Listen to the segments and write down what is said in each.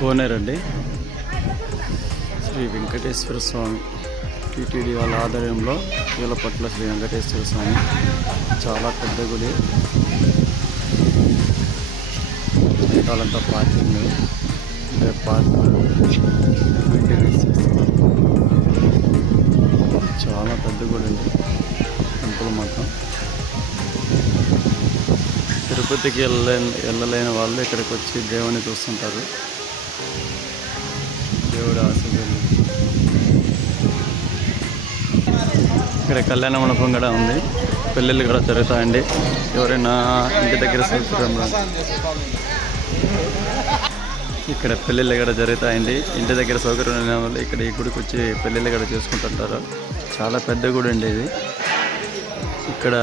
కోనేరండి. శ్రీ వెంకటేశ్వర స్వామి TTD వాళ్ళ ఆధ్వర్యంలో పూలపట్ల శ్రీ వెంకటేశ్వర స్వామి చాలా పెద్ద గుడి. వెనకాలంతా పార్కింగ్ అంటే పార్క్ మెయింటెనెన్స్ చేస్తున్నారు. చాలా పెద్ద గుడి అండి. టెంపుల్ మాత్రం తిరుపతికి వెళ్ళలేని వాళ్ళు ఇక్కడికి వచ్చి దేవుని చూస్తుంటారు. దేవుడి ఆశీర్వాదం. ఇక్కడ కళ్యాణ మండపం కూడా ఉంది. పెళ్ళిళ్ళు కూడా జరుగుతాయండి. ఎవరైనా ఇంటి దగ్గర సౌకర్యంలో ఇక్కడ పెళ్ళిళ్ళు కూడా జరుగుతాయండి. ఇంటి దగ్గర సౌకర్యం లేని వాళ్ళు ఇక్కడ ఈ గుడికి వచ్చి పెళ్ళిళ్ళు కూడా చేసుకుంటుంటారు. చాలా పెద్ద గుడి అండి ఇది. ఇక్కడ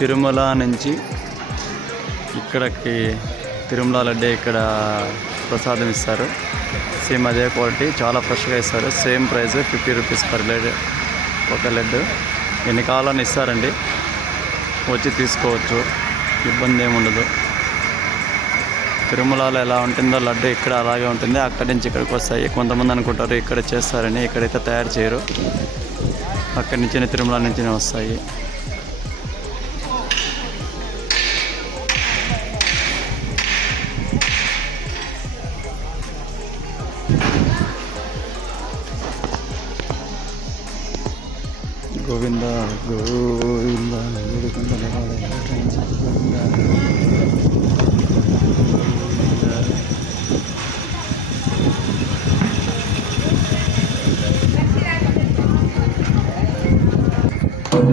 తిరుమల నుంచి ఇక్కడికి తిరుమల లడ్డే ఇక్కడ ప్రసాదం ఇస్తారు. సేమ్ అదే క్వాలిటీ, చాలా ఫ్రెష్గా ఇస్తారు. సేమ్ ప్రైస్ 50 రూపీస్ పర్ లెడ్ ఒక లడ్డు. ఎన్ని కావాలని ఇస్తారండి, వచ్చి తీసుకోవచ్చు, ఇబ్బంది ఏమి ఉండదు. తిరుమలలో ఎలా ఉంటుందో లడ్డు ఇక్కడ అలాగే ఉంటుంది. అక్కడి నుంచి ఇక్కడికి వస్తాయి. కొంతమంది అనుకుంటారు ఇక్కడ చేస్తారని, ఇక్కడైతే తయారు చేయరు. అక్కడి నుంచి తిరుమల నుంచి వస్తాయి. గోవింద గోవింద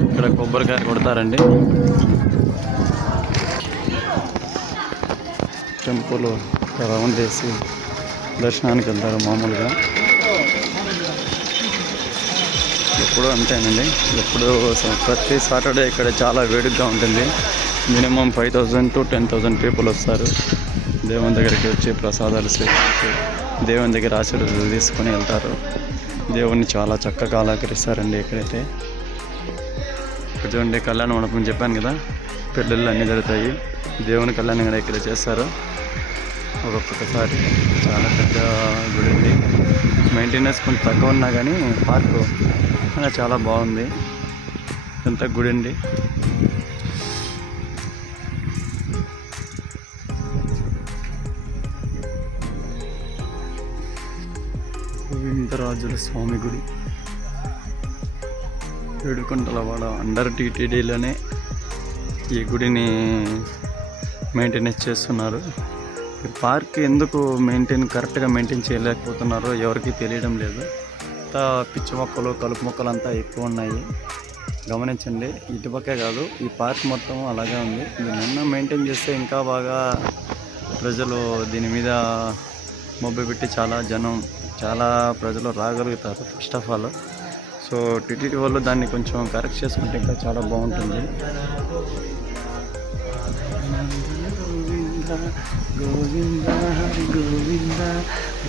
ఇక్కడ కొబ్బరికాయ కొడతారండి. టెంపుల్ రౌండ్ వేసి దర్శనానికి వెళ్తారు. మామూలుగా ఎప్పుడూ అంతేనండి. ఎప్పుడు ప్రతి సాటర్డే ఇక్కడ చాలా వేడిగా ఉంటుంది. మినిమం 5,000 to 10,000 పీపుల్ వస్తారు. దేవుని దగ్గరికి వచ్చి ప్రసాదాలు స్వీకరించి దేవుని దగ్గర ఆశీర్వాదాలు తీసుకొని వెళ్తారు. దేవుణ్ణి చాలా చక్కగా అలంకరిస్తారండి ఇక్కడైతే. ఇక్కడ చూడండి, కళ్యాణ మండపం చెప్పాను కదా, పెళ్ళిళ్ళు అన్నీ జరుగుతాయి. దేవుని కళ్యాణం కూడా ఇక్కడ చేస్తారు ఒక్కొక్కసారి. చాలా పెద్ద గుడి ఉంది. మెయింటెనెన్స్ కొంచెం తక్కువ ఉన్నా కానీ పార్కు చాలా బాగుంది. ఎంత గుడి అండి. గోవిందరాజుల స్వామి గుడి, ఏడుకొండలవాడ అండర్ టీటీడీలోనే ఈ గుడిని మెయింటెనెన్స్ చేస్తున్నారు. ఈ పార్క్ ఎందుకు కరెక్ట్గా మెయింటైన్ చేయలేకపోతున్నారో ఎవరికి తెలియడం లేదు. పిచ్చి మొక్కలు, కలుపు మొక్కలు అంతా ఎక్కువ ఉన్నాయి. గమనించండి, ఇటుపక్కే కాదు ఈ పార్క్ మొత్తం అలాగే ఉంది. దీన్ని మెయింటైన్ చేస్తే ఇంకా బాగా ప్రజలు దీని మీద మొబ్బు పెట్టి చాలా ప్రజలు రాగలుగుతారు first of all. So TTD వాళ్ళు దాన్ని కొంచెం కరెక్ట్ చేసుకుంటే ఇంకా చాలా బాగుంటుంది. గోవింద హరి గోవింద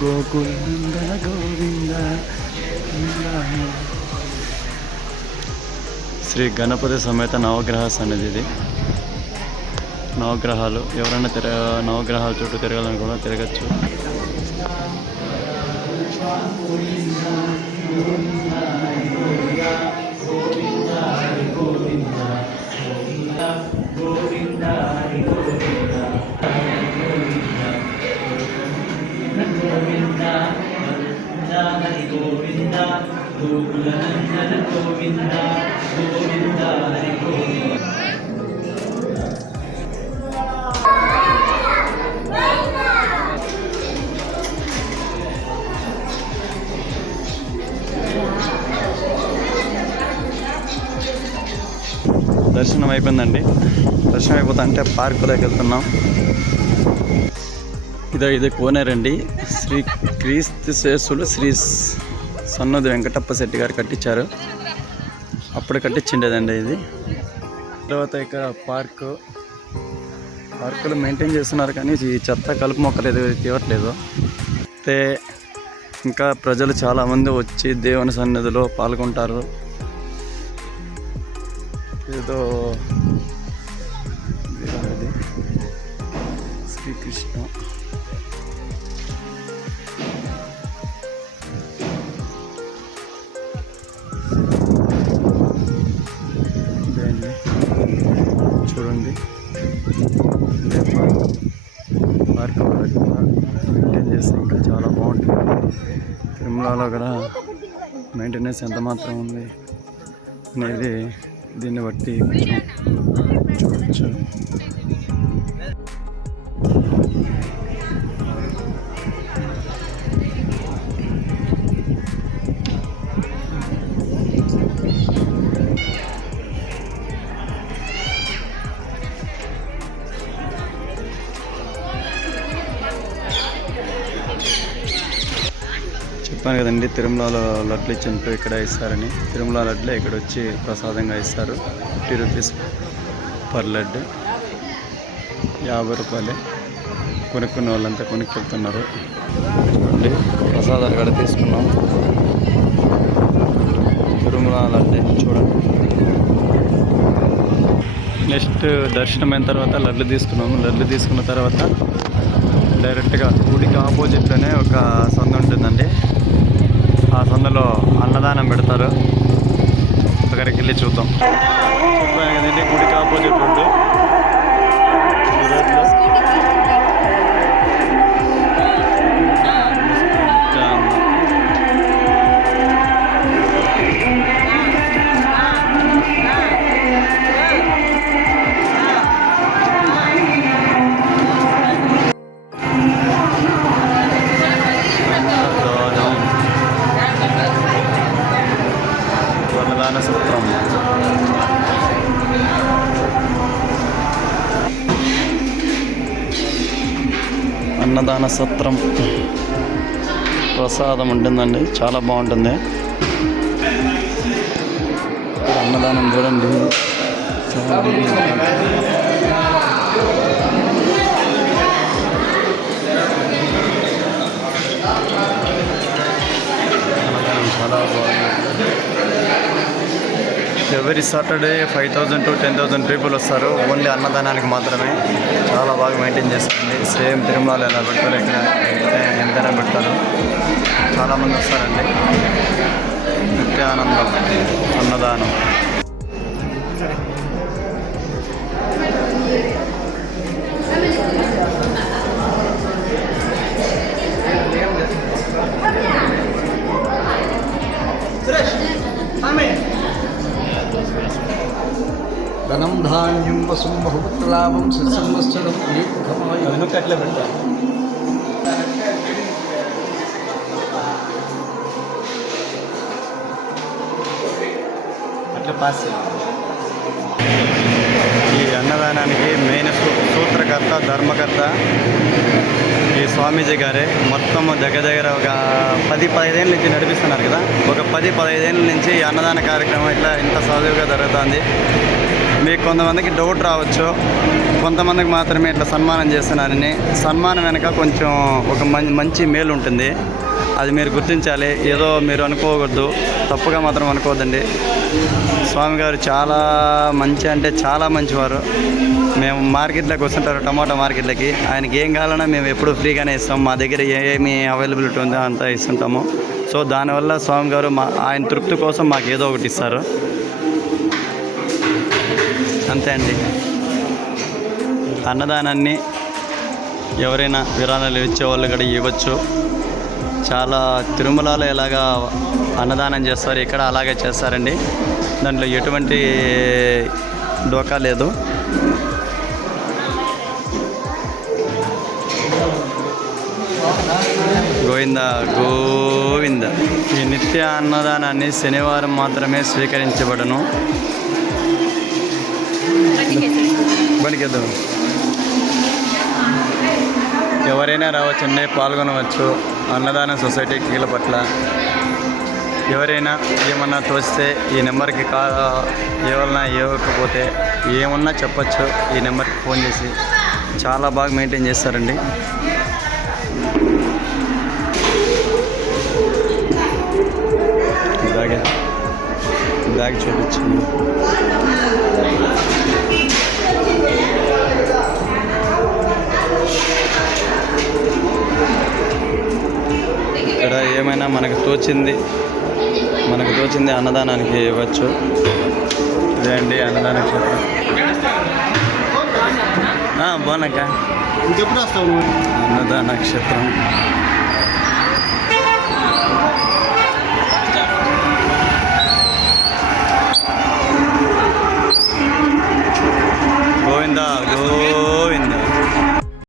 గోకులంద గోవింద. శ్రీ గణపతి సమేత నవగ్రహ సన్నిధి ఇది. నవగ్రహాలు ఎవరైనా నవగ్రహాల చుట్టూ తిరగాలని కూడా తిరగచ్చు. దర్శనం అయిపోయిందండి. దర్శనం అయిపోతా అంటే పార్కులోకి వెళ్తున్నాం. ఇది కోనేరండి. శ్రీ క్రీస్తు శేషులు శ్రీ సన్నది వెంకటప్ప శెట్టి గారు కట్టించారు. అప్పుడు కట్టించిండేదండి ఇది. తర్వాత ఇక్కడ పార్కులు మెయింటైన్ చేస్తున్నారు కానీ ఈ చెత్త కలుపు మొక్కలు ఏదో తీయట్లేదు. అయితే ఇంకా ప్రజలు చాలామంది వచ్చి దేవుని సన్నిధిలో పాల్గొంటారు. ఏదో శ్రీకృష్ణ ఉంది. పార్క్ మెయింటైన్ చేస్తే ఇంకా చాలా బాగుంటుంది. తిరుమలలో కూడా మెయింటెనెన్స్ ఎంత మాత్రం ఉంది అనేది దీన్ని బట్టి కొంచెం చూడవచ్చు. చెప్పాను కదండి, తిరుమలలో లడ్లు ఇచ్చినట్టు ఇక్కడ ఇస్తారని. తిరుమల లడ్లే ఇక్కడ వచ్చి ప్రసాదంగా ఇస్తారు. 50 రూపీస్ పర్ లడ్డు, 50 రూపాయలే. కొనుక్కున్న వాళ్ళంతా కొనుక్కెళ్తున్నారు. చూడండి, ప్రసాదాలు కూడా తీసుకున్నాం. తిరుమల లడ్డే చూడండి. నెక్స్ట్ దర్శనం అయిన తర్వాత లడ్లు తీసుకున్నాము. లడ్లు తీసుకున్న తర్వాత డైరెక్ట్గా గుడికి ఆపోజిట్లోనే ఒక సంద ఉంటుందండి. ఆ సందులో అన్నదానం పెడతారు. అక్కడికి వెళ్ళి చూద్దాం. చెప్పాను కదండి, గుడికి ఆపోజిట్ రోడ్డు. అన్నదాన సత్రం. అన్నదాన సత్రం ప్రసాదం ఉంటుందండి, చాలా బాగుంటుంది. అన్నదానం చూడండి. చాలా బాగుంది. ఎవ్రీ సాటర్డే 5,000 to 10,000 పీపుల్ వస్తారు. ఓన్లీ అన్నదానానికి మాత్రమే. చాలా బాగా మెయింటైన్ చేస్తారండి. సేమ్ తిరుమలలో ఎలా పెడతారు ఇక్కడ ఎంతైనా పెడతారు. చాలామంది వస్తారండి. నిత్యానందం అన్నదానం. ధనం ధాన్యం వసుం బహుపుత్రలాభం సంవత్సరం అట్లా పెడతారు. అట్లా పాస్. ఈ అన్నదానానికి మెయిన్ సూత్రకర్త, ధర్మకర్త ఈ స్వామీజీ గారే. మొత్తం దగ్గర ఒక 10-15 ఏళ్ళ నుంచి నడిపిస్తున్నారు కదా. ఒక 10-15 ఏళ్ళ నుంచి ఈ అన్నదాన కార్యక్రమం ఇంత సజీవుగా జరుగుతుంది. మీకు కొంతమందికి డౌట్ రావచ్చు, కొంతమందికి మాత్రమే ఇట్లా సన్మానం చేస్తున్నారని. సన్మానం వెనక కొంచెం ఒక మంచి మేలు ఉంటుంది. అది మీరు గుర్తించాలి. ఏదో మీరు అనుకోకూడదు, తప్పుగా మాత్రం అనుకోవద్దండి. స్వామి గారు చాలా అంటే చాలా మంచివారు. మేము మార్కెట్లోకి వస్తుంటారు, టమాటా మార్కెట్లకి. ఆయనకి ఏం కావాలన్నా మేము ఎప్పుడూ ఫ్రీగానే ఇస్తాం. మా దగ్గర ఏమి అవైలబిలిటీ ఉందో అంతా ఇస్తుంటాము. సో దానివల్ల స్వామి గారు ఆయన తృప్తి కోసం మాకు ఏదో ఒకటి ఇస్తారు. అంతే అండి. అన్నదానాన్ని ఎవరైనా విరాళాలు ఇచ్చేవాళ్ళు కూడా ఇవ్వచ్చు. చాలా తిరుమలలో ఎలాగా అన్నదానం చేస్తారు, ఇక్కడ అలాగే చేస్తారండి. దాంట్లో ఎటువంటి డోకా లేదు. గోవింద గోవింద. ఈ నిత్య అన్నదానాన్ని శనివారం మాత్రమే స్వీకరించబడను. బడికేద్దాం. ఎవరైనా రావచ్చండి, పాల్గొనవచ్చు. అన్నదాన సొసైటీ కీలపట్ల ఎవరైనా ఏమన్నా తోస్తే ఈ నెంబర్కి ఏమన్నా ఇవ్వకపోతే ఏమన్నా చెప్పచ్చు. ఈ నెంబర్కి ఫోన్ చేసి చాలా బాగా మెయింటైన్ చేస్తారండి. బ్యాగ్ చూపించండి. ఇక్కడ ఏమైనా మనకు తోచింది అన్నదానానికి ఇవ్వచ్చు. ఇదే అండి అన్నదాన క్షేత్రం. బాగున్నాక ఇంకెప్పుడు వస్తావు నువ్వు? అన్నదాన నక్షత్రం